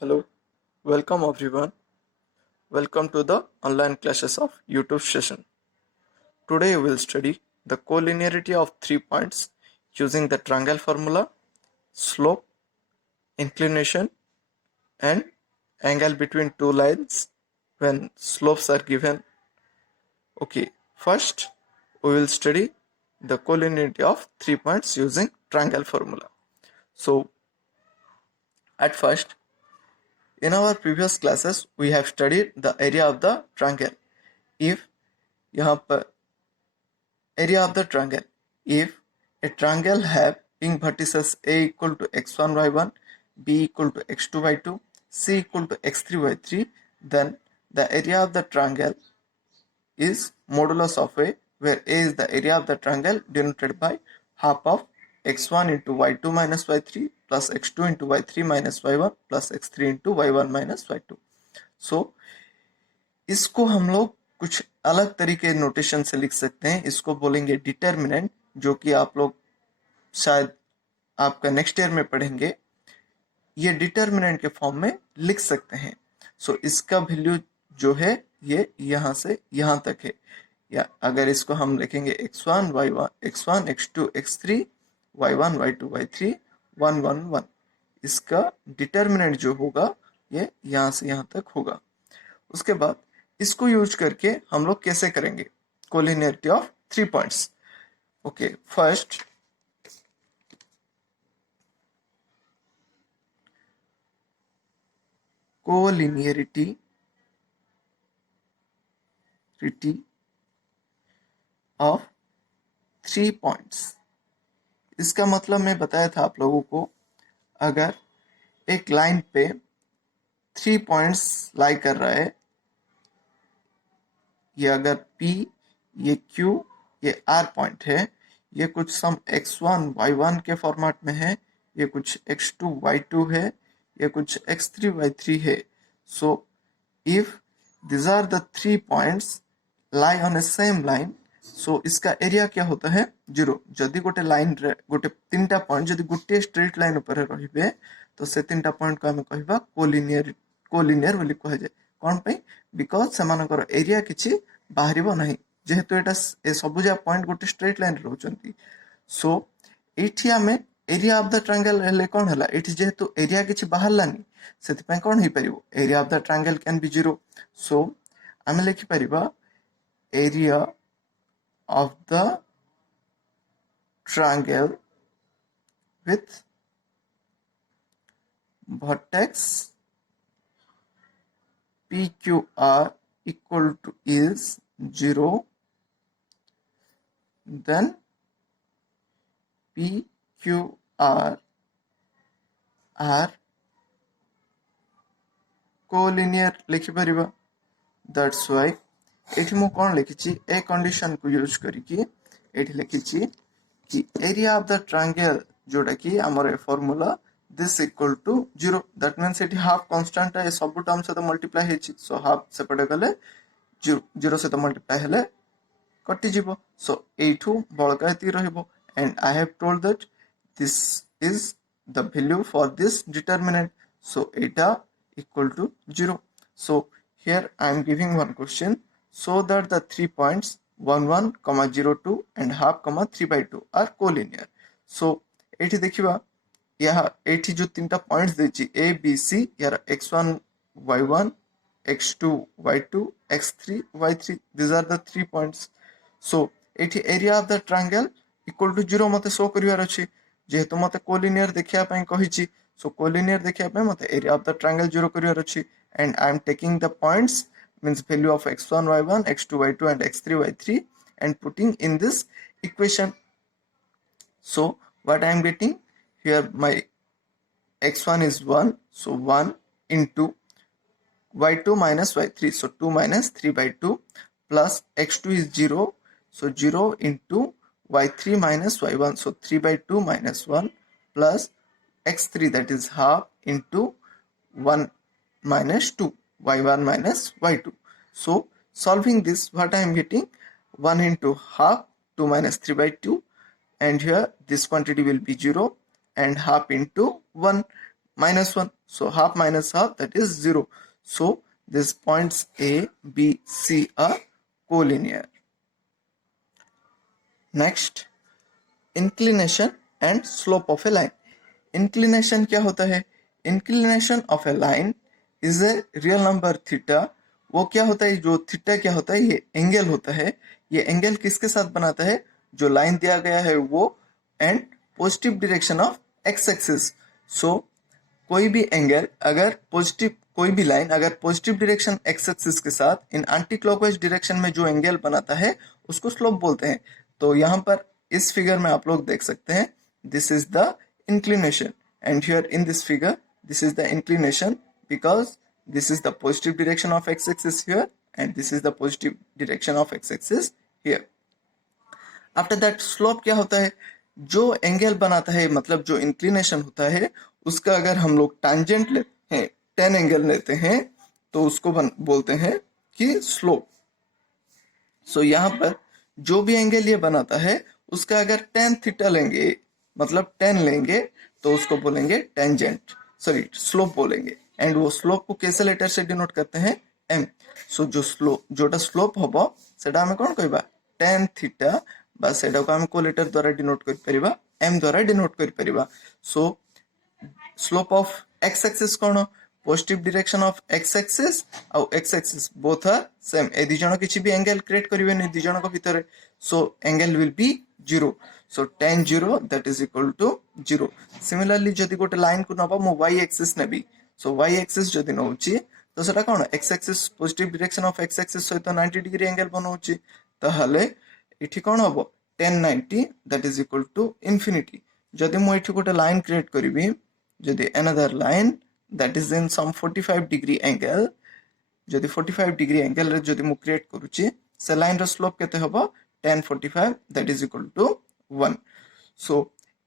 Hello, welcome everyone. Welcome to the online classes of YouTube session. Today we will study the collinearity of 3 points using the triangle formula, slope, inclination, and angle between two lines when slopes are given. Okay, first we will study the collinearity of 3 points using triangle formula. So, at first, in our previous classes, we have studied the area of the triangle. If यहाँ पर area of the triangle, if a triangle having vertices A equal to x1 y1, B equal to x2 y2, C equal to x3 y3, then the area of the triangle is modulus of A, where A is the area of the triangle denoted by half of x1 into y2 minus y3 plus x2 into y3 minus y1 plus x3 into y1 minus y2. So इसको हम लोग कुछ अलग तरीके notation से लिख सकते हैं. इसको बोलेंगे डिटर्मिनेंट, जो कि आप लोग शायद आपका नेक्स्ट ईयर में पढ़ेंगे. ये डिटर्मिनेंट के फॉर्म में लिख सकते हैं. सो इसका वैल्यू जो है ये यहाँ से यहाँ तक है. या अगर इसको हम लिखेंगे x1 y1 x1 x2 x3 y1 y2 y3 1 1 1, इसका डिटर्मिनेंट जो होगा ये यहाँ से यहाँ तक होगा. उसके बाद इसको यूज करके हम लोग कैसे करेंगे collinearity of 3 points. Okay, first collinearity of 3 points. इसका मतलब मैं बताया था आप लोगों को, अगर एक लाइन पे 3 पॉइंट्स लाई कर रहा है, ये अगर P, ये Q, ये R पॉइंट है, ये कुछ सम x1 y1 के फॉर्मेट में है, ये कुछ x2 y2 है, ये कुछ x3 y3 है. So if this are the 3 points lie on a same line, so इसका एरिया क्या होता है 0. जदि गोटे लाइन रे गोटे 3टा पॉइंट जदि गोटे स्ट्रेट लाइन ऊपर रहिबे तो से 3टा पॉइंट को हम कहबा कोलिनियर बोली कह जाए. कौन पे? बिकॉज सेमानकर एरिया किछि बाहरिबो नहीं, जेहेतु एटा ए सबुजा पॉइंट गोटे स्ट्रेट लाइन रहउचंती. सो एठी हमें एरिया ऑफ द ट्रायंगल हेले कोन हला, एठी जेहेतु एरिया किछि बाहरलानी सेति पय कोन ही परिबो, area of the triangle can be 0. So हमें लिखि परिबा area of the triangle with vertex PQR equal to is 0, then PQR are collinear लिखि परिबा. दैट्स व्हाई एठी मु कोन लिखिछि ए कंडीशन को यूज करिकि एठी लिखिछि कि एरिया ऑफ द ट्रायंगल जोटा कि हमर ए formula this equal to 0. that means एठी हाफ कांस्टेंट है, सब टर्म से तो मल्टीप्लाई हेछि. सो हाफ सेपटे गले 0 से तो मल्टीप्लाई हेले कटि जीवो. सो एठू बळका एति रहइबो. And I have told that this is the value for this determinant. So एटा equal to 0. So here I am giving one question, so that the 3 points 1 1 0 2 and half 3/2 are collinear. so एठी देखिबा यहाँ एठी जो 3टा points देछि A B C, यार x1 y1 x2 y2 x3 y3, these are the 3 points. so एठी area of the triangle equal to 0 मते show करिवार अछि, जेहेतु मते कोलिनियर देखिया पय कहिछि. सो कोलिनियर देखिया पय मते एरिया ऑफ द ट्रायंगल 0 करिवार अछि. And I am taking the points means value of x1 y1 x2 y2 and x3 y3 and putting in this equation. so what I am getting here, my x1 is 1, so 1 into y2 minus y3, so 2 minus 3/2 plus x2 is 0, so 0 into y3 minus y1, so 3/2 minus 1 plus x3, that is half, into 1 minus 2, y1 minus y2. so solving this, what I am getting, 1 into half, 2 minus 3/2, and here this quantity will be 0 and half into 1, -1. So half minus half, that is 0. So these points A, B, C are collinear. Next, inclination and slope of a line. Inclination क्या होता है? Inclination of a line is a real number theta. वो क्या होता है? जो theta क्या होता है? ये एंगल होता है. ये एंगल किसके साथ बनाता है? जो लाइन दिया गया है वो and positive direction of x axis. So कोई भी एंगल अगर पॉजिटिव, कोई भी लाइन अगर पॉजिटिव डायरेक्शन एक्स एक्सिस के साथ इन एंटी क्लॉकवाइज डायरेक्शन में जो एंगल बनाता है उसको स्लोप बोलते हैं. तो यहाँ पर इस फिगर में आप लोग देख सकते हैं, this is the inclination, and here in this figure this is the inclination because this is the positive direction of x-axis here and this is the positive direction of x-axis here. After that slope क्या होता है? जो angle बनाता है, मतलब जो inclination होता है उसका अगर हम लोग टैंजेंट लेते हैं, टेन एंगल लेते हैं तो उसको बोलते हैं कि स्लोप. सो यहाँ पर जो भी एंगल ये बनाता है उसका अगर टेन थीटा लेंगे, मतलब 10 लेंगे, तो उसको बोलेंगे टेंजेंट, सॉरी स्लोप बोलेंगे. एंड वो स्लोप को कैसे लेटर से डिनोट करते हैं? एम. सो जो स्लोप, जोटा स्लोप हबो सेटा हमें कोन कहबा? tan थीटा, बस सेटा को हम को लेटर द्वारा डिनोट कर परिबा, एम द्वारा डिनोट कर परिबा. So slope of x axis कोन? Positive direction of x axis और x axis both are same. ए दी जण किछि भी एंगल क्रिएट करिवे नै दी जण को भीतर, so angle will be 0. So tan 0 that is equal to 0. Similarly जदि गोटे लाइन को नबा मो y एक्सिस नेबी, सो y एक्सिस जदि नउची तो सेटा कोन? x axis positive direction of x axis सहित 90 डिग्री एंगल बनउची. ताहले इठी कोन हबो? tan 90 that is equal to infinity. जदि मो इठी गोटे लाइन क्रिएट करिवि, जदि another line that is in some 45 degree angle, जदि 45 डिग्री एंगल रे जदि मो क्रिएट करूची, से लाइन रो स्लोप केते हबो? tan 45 that is equal to 1. सो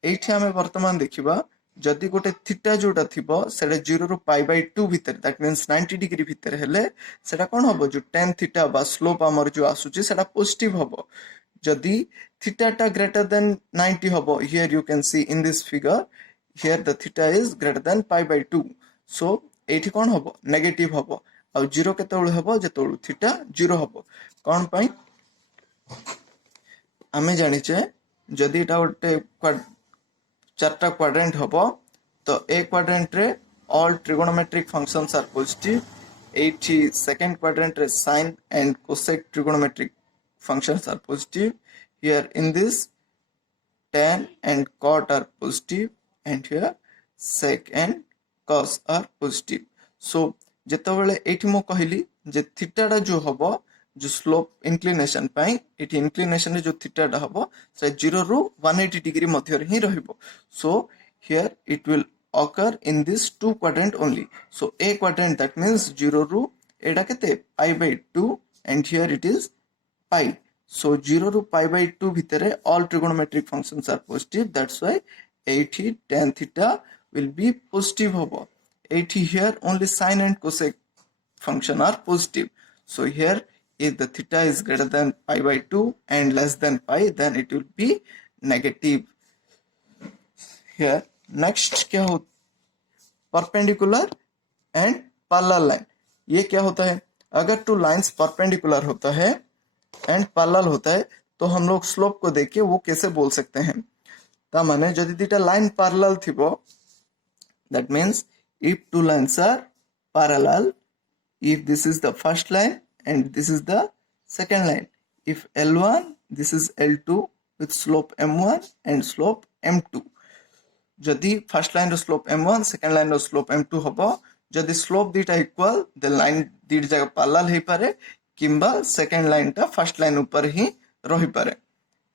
एठी हमें वर्तमान देखिबा, जदि गोटे थीटा जोटा थिबो सेटा 0 रु पाई बाय 2 भीतर, दैट मींस 90 डिग्री भीतर हेले सेटा कोन हबो? जो tan थीटा बा स्लोप हमर जो आसुची सेटा पॉजिटिव हबो. जदि थीटा टा ग्रेटर देन 90 हबो, here you can see in this figure, here the theta is greater than pi by 2. सो एठी कोन हबो? नेगेटिव हबो. आ 0 केतेबेले हबो? जेतेबेले थीटा 0 हबो. कोन पई? आमे जानिचे जदि एटा गोटे चारटा क्वाड्रेंट हबो तो ए क्वाड्रेंट रे all trigonometric functions are positive. एठी सेकंड क्वाड्रेंट रे sine and cosec trigonometric functions are positive. Here in this tan and cot are positive and here sec and cos are positive. So जेतबेले एठी मो कहली जे theta टा जो हबो, जो slope inclination पाई, एठी इंक्लिनेशन रे जो थीटा टा हबो से 0 रु 180 डिग्री मध्य रे ही रहिबो. So here it will occur in this two quadrant only. So a quadrant, that means 0 ru एटा केते pi by 2 and here it is pi. So 0 ru pi by 2 भितरे all trigonometric functions are positive. That's why 80 tan theta will be positive hobo. 80 here only sine and cosec function are positive. So here if the theta is greater than pi by 2 and less than pi, then it will be negative. Here next क्या हो? Perpendicular and parallel line. ये क्या होता है? अगर two lines perpendicular होता है and parallel होता है तो हम लोग स्लोप को देख के वो कैसे बोल सकते हैं? ता माने जदि दुटा लाइन पैरेलल थिबो, that means if two lines are parallel, if this is the first line and this is the second line, if L1 this is L2 with slope m1 and slope m2. जदि first line रो slope m1 second line रो slope m2 हबो, जदि slope दीटा equal the line दीट जगह parallel हे पारे किंबा second line टा first line ऊपर ही रही पारे.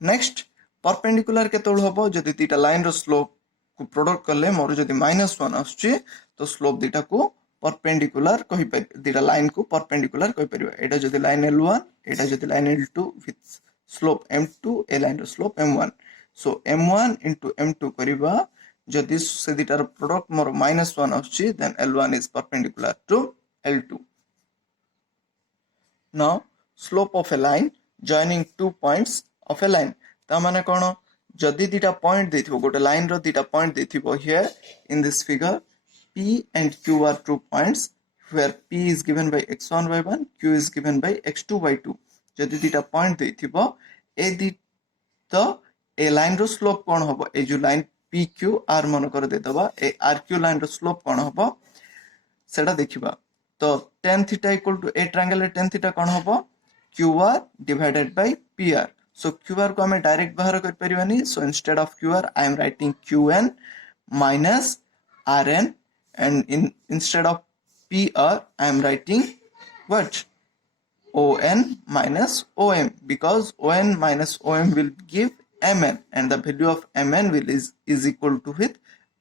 नेक्स्ट परपेंडिकुलर केतोल हबो? जदि दीटा लाइन रो स्लोप को प्रोडक्ट करले मोर जदि -1 आछी तो स्लोप दीटा को परपेंडिकुलर कहि पर, दीटा लाइन को परपेंडिकुलर कहि परिबा. एटा जदि लाइन L1, एटा जदि line L2 with slope m2, ए लाइन रो slope m1. So m1 into m2 करिबा, जदि से दीटार प्रोडक्ट मोर -1 आछी then L1 is perpendicular to L2. Now slope of a line joining two points of a line. ता माने कोन? जदि दीटा पॉइंट देथिबो, गोटे लाइन रो दीटा पॉइंट देथिबो, here in this figure P and Q are 2 points where P is given by x1 y1, Q is given by x2 y2. जदि दीटा point देथिबो ए दी तो ए लाइन रो स्लोप कोन होबो ए जो लाइन पी क्यू आर मन कर दे दबा ए आर क्यू लाइन रो स्लोप कोन होबो सेटा देखिबा तो tan theta equal to a triangle रे tan थीटा कोन होबो QR divided by PR. So QR को हमें डायरेक्ट बाहर कर परिवानी. So instead of QR I am writing QN minus RN, and instead of PR I am writing what? ON minus OM, because ON minus OM will give MN, and the value of MN is equal to with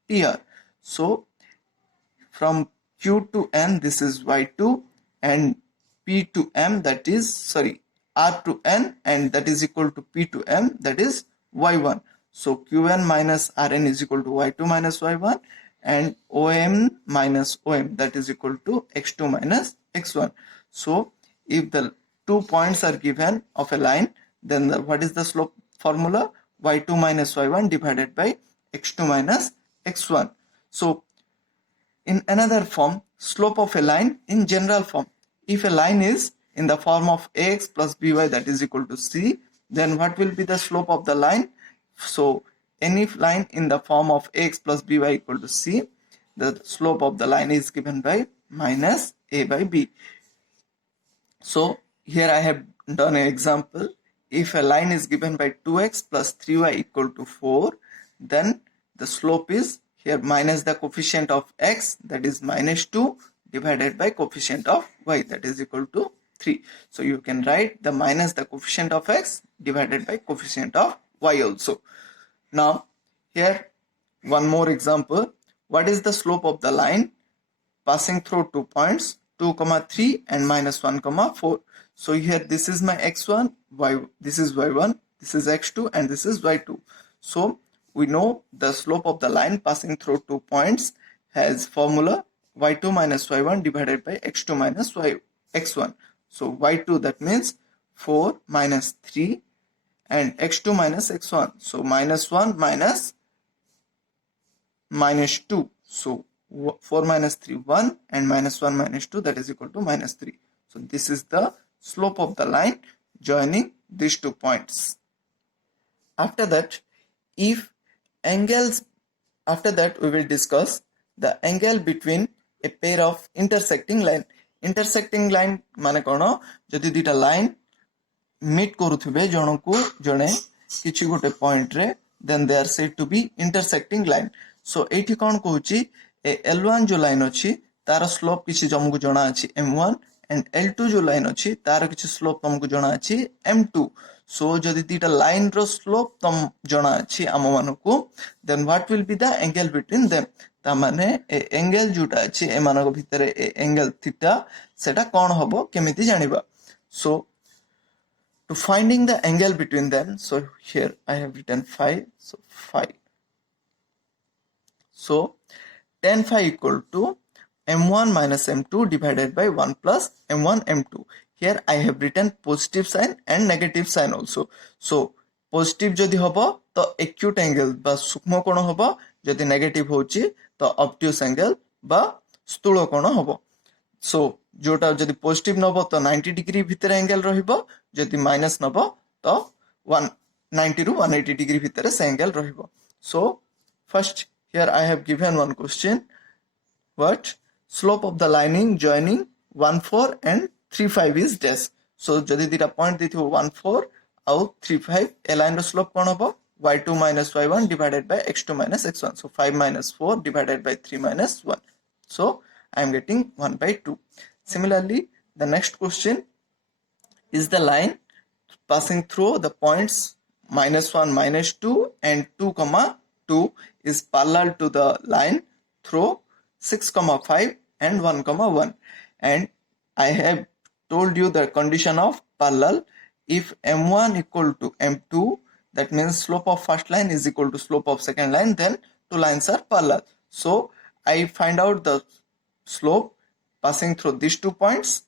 PR. So from Q to N this is Y2, and P to M that is R to N, and that is equal to P to M, that is Y1. So Qn minus Rn is equal to Y2 minus Y1, and OM minus OM, that is equal to X2 minus X1. So if the 2 points are given of a line, then what is the slope formula? Y2 minus Y1 divided by X2 minus X1. So in another form, slope of a line in general form. If a line is in the form of ax plus by, that is equal to c, then what will be the slope of the line? So any line in the form of ax plus by equal to c, the slope of the line is given by minus a by b. So here I have done an example. If a line is given by 2x plus 3y equal to 4, then the slope is here minus the coefficient of x, that is minus 2, divided by coefficient of y, that is equal to 3. So you can write the minus the coefficient of x divided by coefficient of y also. Now here one more example. What is the slope of the line passing through 2 points 2, 3 and minus 1, 4? So here this is my x1, this is y1, this is x2, and this is y2. So we know the slope of the line passing through 2 points has formula y2 minus y1 divided by x2 minus x1. So y2, that means 4 minus 3, and x2 minus x1. So minus 1 minus 2. So 4 minus 3, 1, and minus 1 minus 2, that is equal to minus 3. So this is the slope of the line joining these 2 points. After that, we will discuss the angle between a pair of intersecting line. Intersecting line माने कोन? जदि दुटा line meet करूथिबे जनकू जणे किछि गोटे point रे, then they are said to be intersecting line. So एठी कोन कहूची ए L1 जो line अछि तार स्लोप किछि जमकु जणा अछि M1, and L2 जो लाइन अछि तार किछि स्लोप तमकु जणा अछि M2. So जदि दुटा लाइन रो स्लोप तम जणा अछि हम मानकू, then what will be the angle between them? ता माने ए एंगल जोटा अछि ए मानको भितरे ए एंगल थीटा सेटा कोन हबो केमिति जानिबा. So to finding the angle between them, so here I have written phi. So phi. So tan phi equal to m1 minus m2 divided by 1 plus m1 m2. Here I have written positive sign and negative sign also. So positive जदि होबो तो acute angle बा सूक्ष्म कोण होबो, जदि negative होची तो obtuse angle बा स्थूल कोण होबो. So जोटा जदि positive नबो तो 90 डिग्री भितर एंगल रहिबो, जदि माइनस नबो तो 190 to 180 डिग्री भितर से एंगल रहिबो. So first here I have given one question. What? Slope of the lining joining 1, 4 and 3, 5 is dash. So जदि दिटा पॉइंट देथिबो 1, 4 और 3, 5, ए लाइन रो स्लोप कोन होबो? y2 minus y1 divided by x2 minus x1. So 5 minus 4 divided by 3 minus 1. So I am getting 1 by 2. Similarly, the next question is the line passing through the points minus 1, minus 2 and 2, 2 is parallel to the line through 6, 5 and 1, 1. And I have told you the condition of parallel. If m1 equal to m2, that means slope of first line is equal to slope of second line, then two lines are parallel. So I find out the slope passing through these 2 points,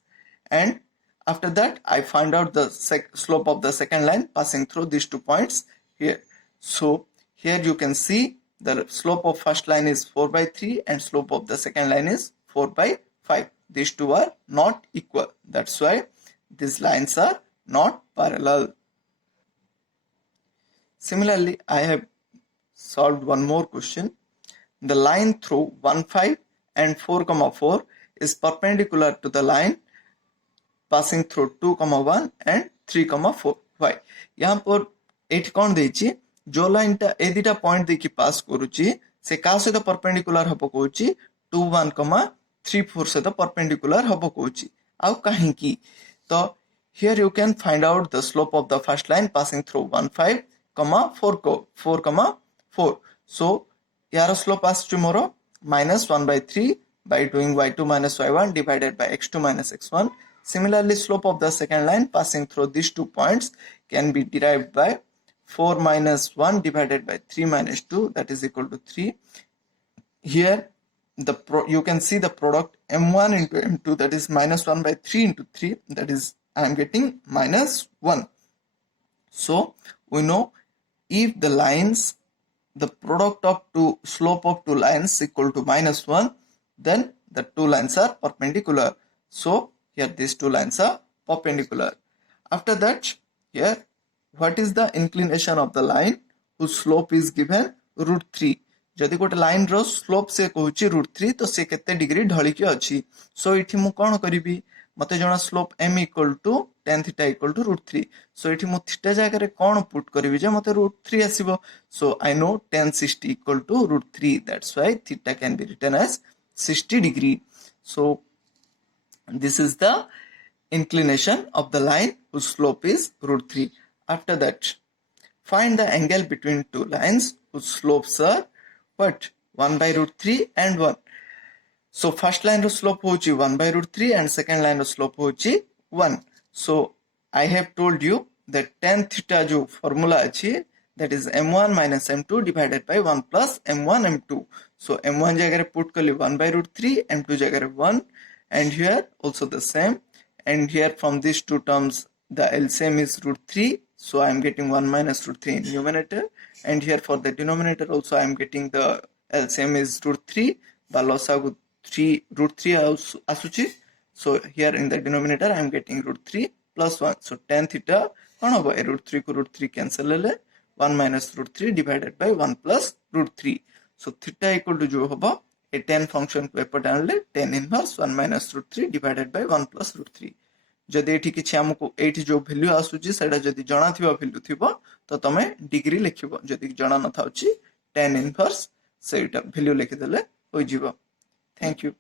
and after that I find out the slope of the second line passing through these 2 points here. So here you can see the slope of first line is 4 by 3 and slope of the second line is 4 by 5. These two are not equal. That's why these lines are not parallel. Similarly, I have solved one more question. The line through 1, 5 and 4, 4 is perpendicular to the line passing through 2, 1 and 3, 4. Why? यहाँ पर एठी कौन देछि जो line टा ए दिटा point देखि पास करूची से का सहित परपेंडिकुलर हबो कहूची 2, 1, 3, 4 सहित परपेंडिकुलर हबो कहूची आउ काहे की तो here you can find out the slope of the first line passing through 1, 5, 4, 4. So यार slope आसुची मोर -1 by 3 by doing y2 minus y1 divided by x2 minus x1. Similarly, slope of the second line passing through these 2 points can be derived by 4 minus 1 divided by 3 minus 2, that is equal to 3. Here you can see the product m1 into m2, that is -1 by 3 into 3, that is I am getting -1. So we know if the lines, the product of two slope of two lines equal to -1, then the two lines are perpendicular. So here these two lines are perpendicular. After that, here what is the inclination of the line whose slope is given √3. जदि गोटे line रो slope से कहूची √3 तो से केते degree ढली के अछि. सो इठी मु कोन करिवि मते जणा slope m equal to tan theta equal to √3. सो इठी मु थीटा जागा रे कोन पुट करिवि जे मते √3 आसीबो. सो I know tan 60 equal to √3. That's why theta can be written as 60 degree. So this is the inclination of the line whose slope is √3. After that, find the angle between two lines whose slopes are what? 1 by √3 and 1. So first line ro slope hochi 1 by √3 and second line ro slope hochi 1. So I have told you that tan theta jo formula achi, that is m1 minus m2 divided by 1 plus m1 m2. So m1 jagare put kali 1 by √3, m2 jagare 1, and here also the same, and here from these two terms the LCM is √3, so I am getting 1 minus √3 in numerator, and here for the denominator also I am getting the LCM is √3, the losagu 3 √3 asuchi. So here in the denominator I am getting √3 plus 1. So tan theta kon hobo √3 ko √3 cancel hele 1 minus √3 divided by 1 plus √3. So theta equal to jo hobo a tan function को एपटे आनले tan inverse 1 minus √3 divided by 1 plus √3. जदि एठी किछि हमको एठी जो value आसुची सेटा जदि जणा थिबा वैल्यू थिबो तो तमे डिग्री लिखिबो. जदि जणा न थाउची tan inverse सेटा वैल्यू लिखि देले होई जिवो. Thank you.